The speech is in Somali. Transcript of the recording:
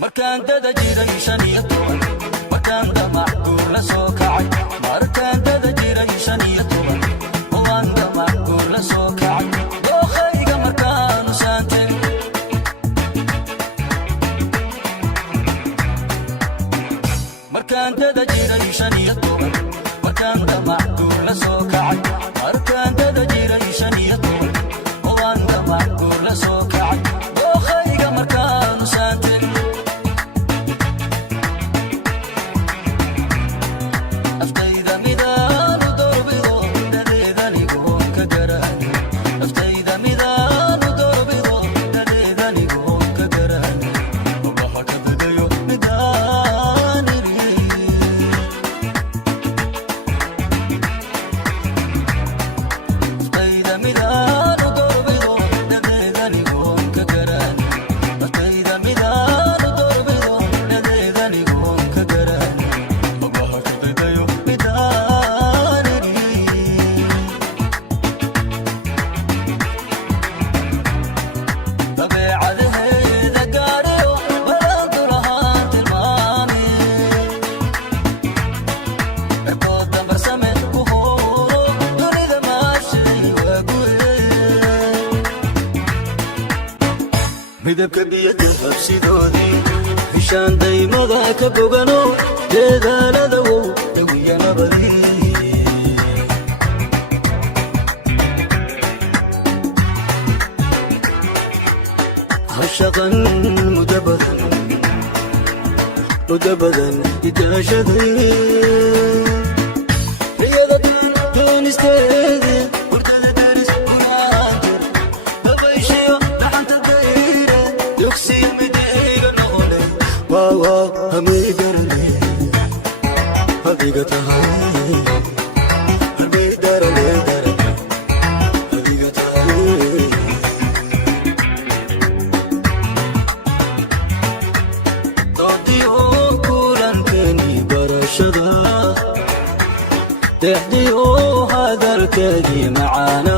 markaan dada jiray 15 markaan damac guur la soo kacay markaan dada jiray 15 waan damac guur la soo kacay dookhayga markaan u saantay markaan dada jiray 15 markaan damac guur la soo kacay markaan dada jiray 15 waan damac guur la soo kacay dookhayga markaan u saantay midabka biyada habsidoodii bishaan daymada ka bogano deedaalada wow dhawiyana badii hashaqan mudabadan idaashaday riyada doonisteedii دحدي هذا الكذي معانا